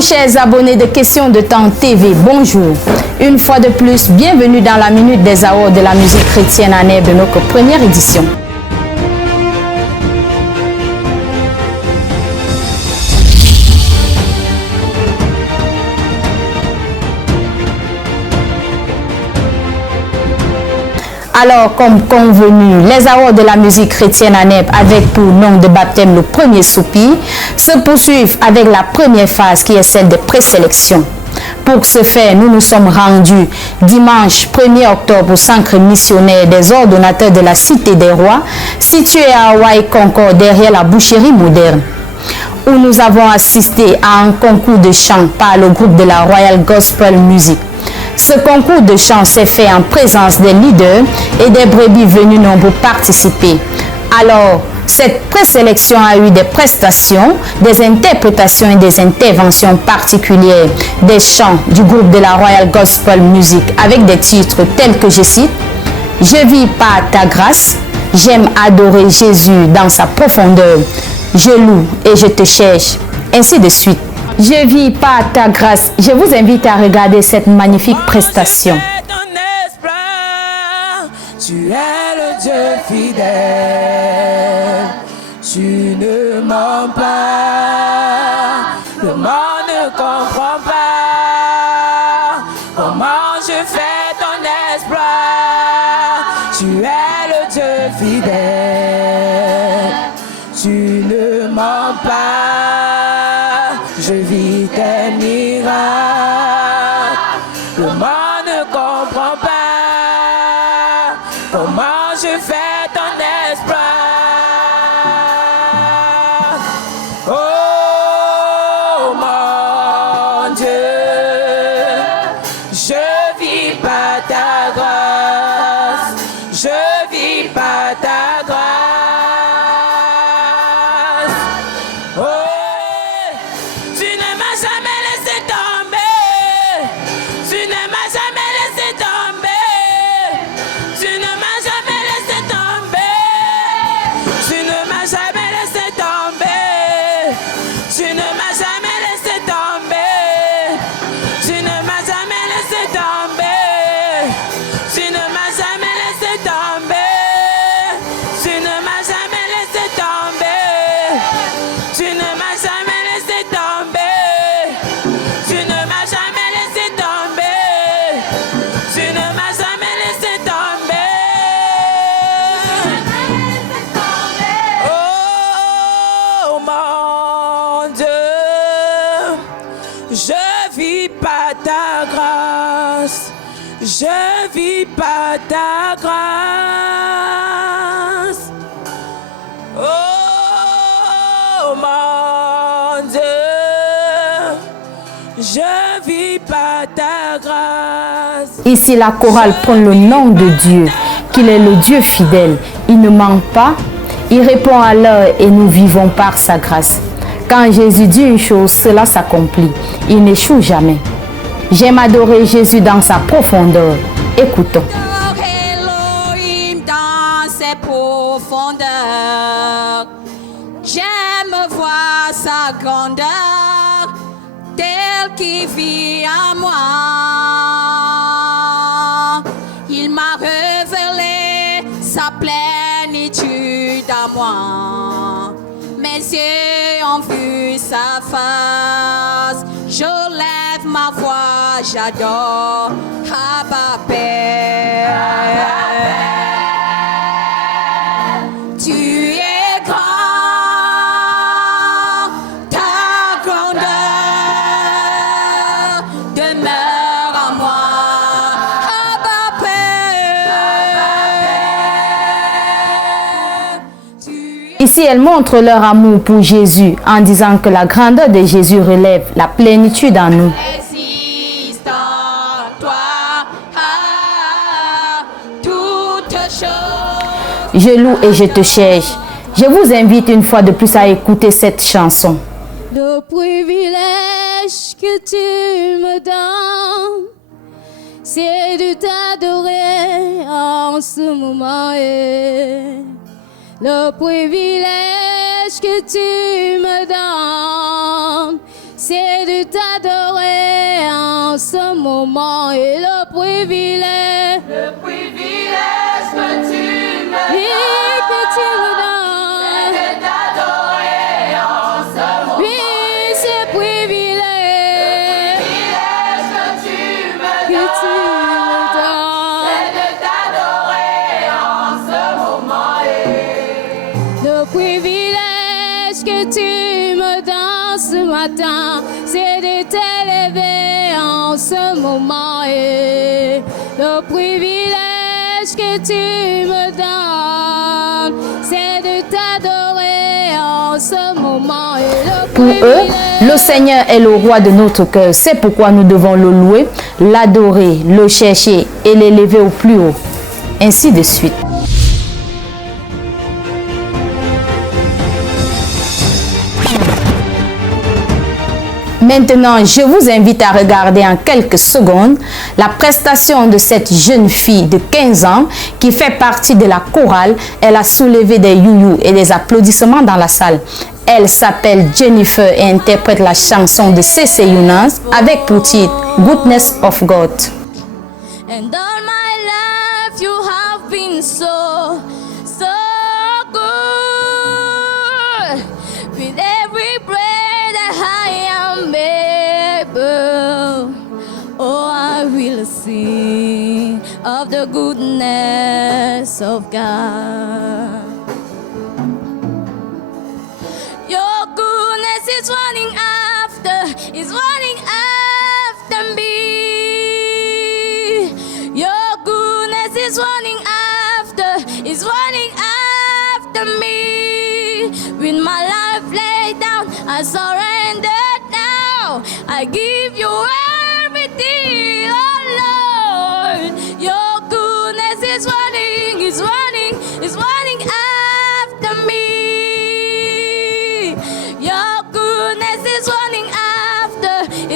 Vous, chers abonnés de Questions de Temps TV, bonjour. Une fois de plus, bienvenue dans la Minute des Awards de la musique chrétienne à Neb de notre première édition. Alors, comme convenu, les awards de la musique chrétienne à Neb avec pour nom de baptême le premier soupir se poursuivent avec la première phase qui est celle des présélections. Pour ce faire, nous nous sommes rendus dimanche 1er octobre au centre missionnaire des ordonnateurs de la Cité des Rois, situé à Hawaï Concord derrière la boucherie moderne, où nous avons assisté à un concours de chant par le groupe de la Royal Gospel Music. Ce concours de chant s'est fait en présence des leaders et des brebis venus nombreux participer. Alors, cette présélection a eu des prestations, des interprétations et des interventions particulières des chants du groupe de la Royal Gospel Music avec des titres tels que je cite « Je vis par ta grâce »,« J'aime adorer Jésus dans sa profondeur »,« Je loue et je te cherche », ainsi de suite. Je vis par ta grâce. Je vous invite à regarder cette magnifique prestation. Tu es le Dieu fidèle, tu ne mens pas, le monde ne comprend pas comment je fais ton exploit. Tu es le Dieu fidèle, tu ne mens pas, je vis tes miracles, le monde ne comprend pas comment je fais ton exploit. Oh mon Dieu, je vis par ta grâce, je vis par ta grâce. Oh, tu ne m'as jamais laissé tomber, tu ne m'as jamais laissé tomber. Tu ne m'as jamais laissé tomber, tu ne m'as jamais laissé tomber, tu ne m'as jamais laissé tomber, tu ne m'as jamais laissé tomber, tu ne m'as jamais laissé tomber, tu ne m'as jamais laissé tomber, tu ne m'as jamais laissé tomber, tu ne m'as jamais laissé tomber, tu ne m'as jamais laissé tomber. Je vis par ta grâce, je vis par ta grâce. Oh mon Dieu, je vis par ta grâce. Ici, la chorale prend le nom de Dieu, qu'il est le Dieu fidèle. Il ne manque pas, il répond à l'heure et nous vivons par sa grâce. Quand Jésus dit une chose, cela s'accomplit. Il n'échoue jamais. J'aime adorer Jésus dans sa profondeur. Écoutons. Elohim dans ses profondeurs. J'aime voir sa grandeur, tel qu'il vit en moi. Il m'a révélé sa plénitude à moi. Mes yeux ont vu sa face, je lève ma voix, j'adore Abba Père. Tu es grand, ta grandeur demeure en moi, Abba Père. Ici, elles montrent leur amour pour Jésus en disant que la grandeur de Jésus relève la plénitude en nous. Existe en toi toutes choses. Je loue et je te cherche. Je vous invite une fois de plus à écouter cette chanson. Le privilège que tu me donnes, c'est de t'adorer en ce moment. Le privilège que tu me donnes, c'est de t'adorer ce moment et le privilège que tu me donnes, de t'adorer en ce moment. oui, ce privilège Que tu me que tu me donnes, de t'adorer en ce moment. le privilège que tu me donnes ce matin, c'est de t'élever en ce moment et le privilège que tu me donnes, c'est de t'adorer en ce moment et le Pour eux, le Seigneur est le roi de notre cœur. C'est pourquoi nous devons le louer, l'adorer, le chercher et l'élever au plus haut. Ainsi de suite. Maintenant, je vous invite à regarder en quelques secondes la prestation de cette jeune fille de 15 ans qui fait partie de la chorale. Elle a soulevé des you-you et des applaudissements dans la salle. Elle s'appelle Jennifer et interprète la chanson de C.C. Winans avec pour titre Goodness of God. And all my life you have been so good. With every breath that I am able, oh, I will sing of the goodness of God. Your goodness is running after me. Your goodness is running after me. With my life laid down, I surrender now. I give you everything, oh Lord. Your goodness is running after me. Your goodness is running after me.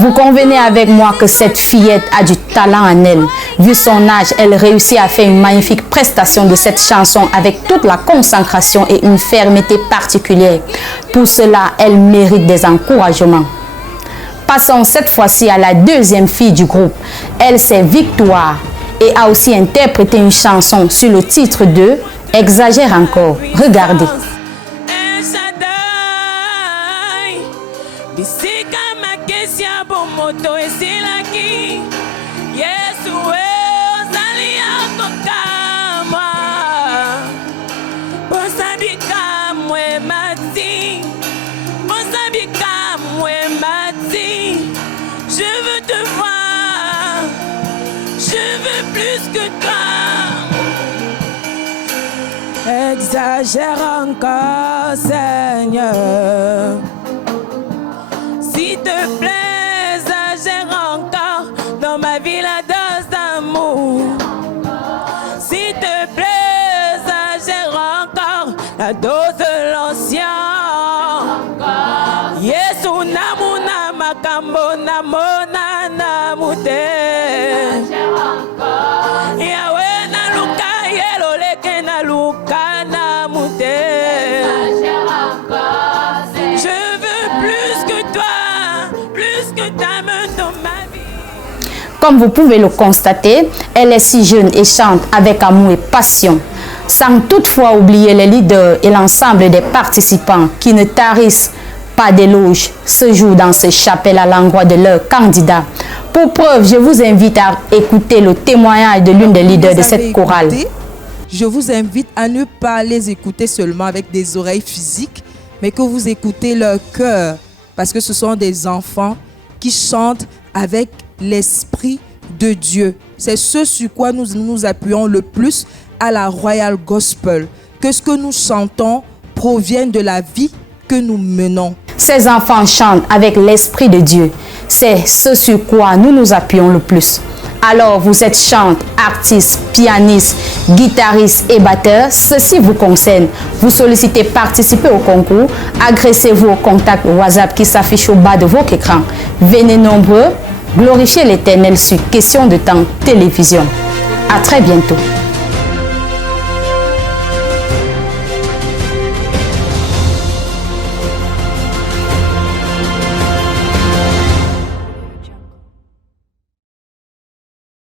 Vous convenez avec moi que cette fillette a du talent en elle. Vu son âge, elle réussit à faire une magnifique prestation de cette chanson avec toute la concentration et une fermeté particulière. Pour cela, elle mérite des encouragements. Passons cette fois-ci à la deuxième fille du groupe. Elle, c'est Victoire et a aussi interprété une chanson sur le titre de Exagère encore. Regardez. Je veux te voir, je veux plus que toi. Exagère encore, Seigneur. S'il te plaît, exagère encore dans ma vie la dose d'amour. S'il te plaît, exagère encore la dose de l'ancien. Yesu namuna makambo namona namute. Yahweh na luka yeloleke na luka namute. Je veux plus que toi, plus que ta main dans ma vie. Comme vous pouvez le constater, elle est si jeune et chante avec amour et passion, sans toutefois oublier les leaders et l'ensemble des participants qui ne tarissent pas d'éloges ce jour dans ce chapelle à l'endroit de leur candidat. Pour preuve, je vous invite à écouter le témoignage de l'une des leaders de cette chorale. Je vous invite à ne pas les écouter seulement avec des oreilles physiques, mais que vous écoutez leur cœur, parce que ce sont des enfants qui chantent avec l'Esprit de Dieu. C'est ce sur quoi nous nous appuyons le plus à la Royal Gospel, que ce que nous chantons provient de la vie que nous menons. Ces enfants chantent avec l'Esprit de Dieu. C'est ce sur quoi nous nous appuyons le plus. Alors, vous êtes chanteur, artiste, pianiste, guitariste et batteur, ceci vous concerne. Vous sollicitez participer au concours, agressez-vous au contact WhatsApp qui s'affiche au bas de votre écran. Venez nombreux, glorifiez l'Éternel sur Question de Temps Télévision. À très bientôt.